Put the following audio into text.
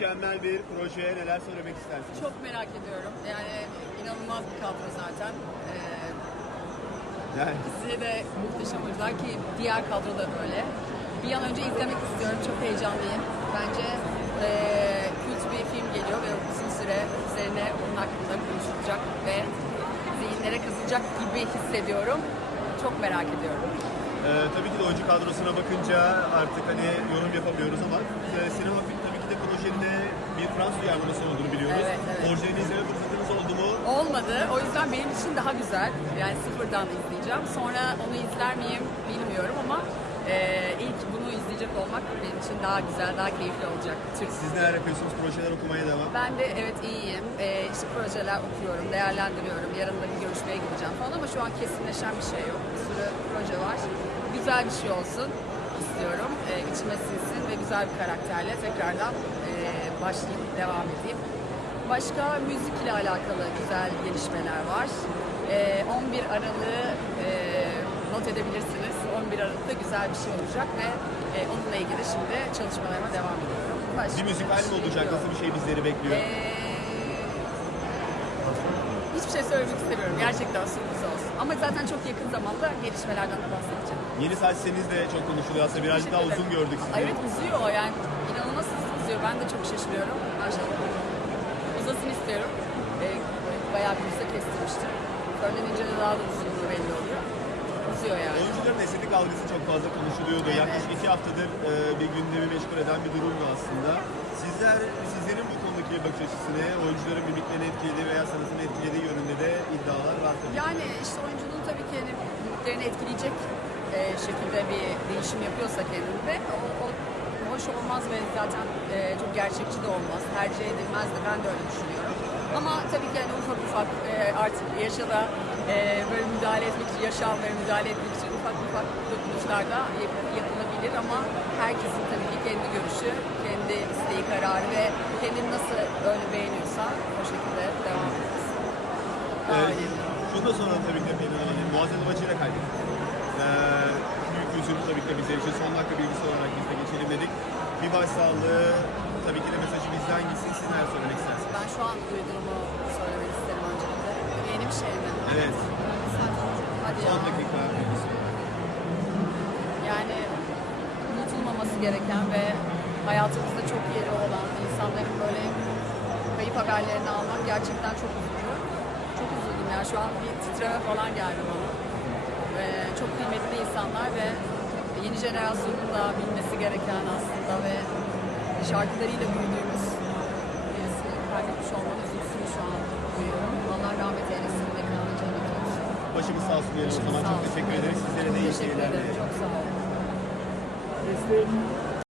mükemmel bir projeye neler söylemek istersiniz? Çok merak ediyorum. Yani inanılmaz bir kadro zaten. Ee, Yani Size de muhteşem oyuncular ki diğer kadro da böyle. Bir an önce izlemek istiyorum. Çok heyecanlıyım. Bence eee kült bir film geliyor ve uzun süre üzerine onun hakkında konuşulacak ve zihinlere kazılacak gibi hissediyorum. Çok merak ediyorum. e, tabii ki de oyuncu kadrosuna bakınca artık hani yorum yapamıyoruz ama e, sinema film tabii ki de projede bir Fransız uyarlaması olduğunu biliyoruz. Evet, evet. Orijinalini izleme fırsatınız oldu mu? Olmadı. O yüzden benim için daha güzel. Yani sıfırdan izleyeceğim. Sonra onu izler miyim bilmiyorum ama eee, ilk bunu izleyecek olmak benim için daha güzel, daha keyifli olacak. Türk Siz neler yapıyorsunuz? Projeler okumaya devam. Ben de evet iyiyim. Ee, işte projeler okuyorum, değerlendiriyorum. Yarın da bir görüşmeye gideceğim falan ama şu an kesinleşen bir şey yok. Bir sürü proje var. Güzel bir şey olsun istiyorum. Ee, içime sinsin ve güzel bir karakterle tekrardan e, başlayayım, devam edeyim. Başka müzikle alakalı güzel gelişmeler var. Ee, 11 Aralık'ı e, not edebilirsiniz. 11 Aralık'ta güzel bir şey olacak ve e, onunla ilgili şimdi çalışmalarıma devam ediyorum. Başka Bir müzikal mi şey olacak? yok. Nasıl bir şey bizleri bekliyor? Hiçbir şey söylemek istemiyorum. Gerçekten sürpriz olsun. Ama zaten çok yakın zamanda gelişmelerden de bahsedeceğim. Yeni saçlarınız de çok konuşuluyor. Aslında birazcık daha uzun gördük sizi. Evet uzuyor yani inanılmaz uzuyor. Ben de çok şaşırıyorum. Maşallah. Uzasın istiyorum. Ee, bayağı bir kısa kestirmiştim. Önlenince de daha da uzunluğu belli oluyor. Uzuyor yani. Oyuncuların estetik algısı çok fazla konuşuluyordu. Evet. Yaklaşık iki haftadır e, bir gündemi meşgul eden bir durumdu aslında. Sizler, sizlerin bu konudaki bakış açısı ne? Oyuncuların mimiklerini etkilediği veya sanatını etkilediği yönünde de iddialar var tabii. Yani işte oyunculuğun tabii ki hani etkileyecek e, şekilde bir değişim yapıyorsa kendinde o, o hoş olmaz ve zaten e, çok gerçekçi de olmaz. Tercih edilmez de ben de öyle düşünüyorum. Ama tabii ki hani ufak ufak e, artık yaşa da e, böyle müdahale etmek için, yaşamlara müdahale etmek için ufak ufak dokunuşlar da yap- yapılabilir ama herkesin tabii ki kendi görüşü, kendi isteği, kararı ve kendini nasıl öyle beğeniyorsa o şekilde devam ederiz. Ee, Şunu da soralım tabii ki Pelin Hanım. Muazzez maçıyla kaybettik. Ee, büyük üzüntü tabii ki bizler için. Son dakika bilgisi olarak biz de geçelim dedik. Bir başsağlığı tabii ki de mesajı bizden gitsin. Siz neler söylemek istersiniz? Ben şu an duyduğumu söylemek isterim öncelikle. Yeni bir şey mi? Evet. Hadi ya. Son dakika bilgisi. Yani unutulmaması gereken ve hayatımızda çok yeri olan insanların böyle kayıp haberlerini almak gerçekten çok üzücü. Çok üzüldüm ya. Şu an bir titreme falan geldi bana. Ve çok kıymetli insanlar ve yeni jenerasyonun da bilmesi gereken aslında ve şarkılarıyla büyüdüğümüz birisi kaybetmiş olmanın üzüntüsünü şu an duyuyorum. Allah rahmet eylesin ve kanı cennet olsun. Başımız sağ olsun diyelim o zaman. Sağ Çok olun. teşekkür ederiz. Sizlere de iyi Teşekkür ederim. dilerim. Çok sağ olun. Destek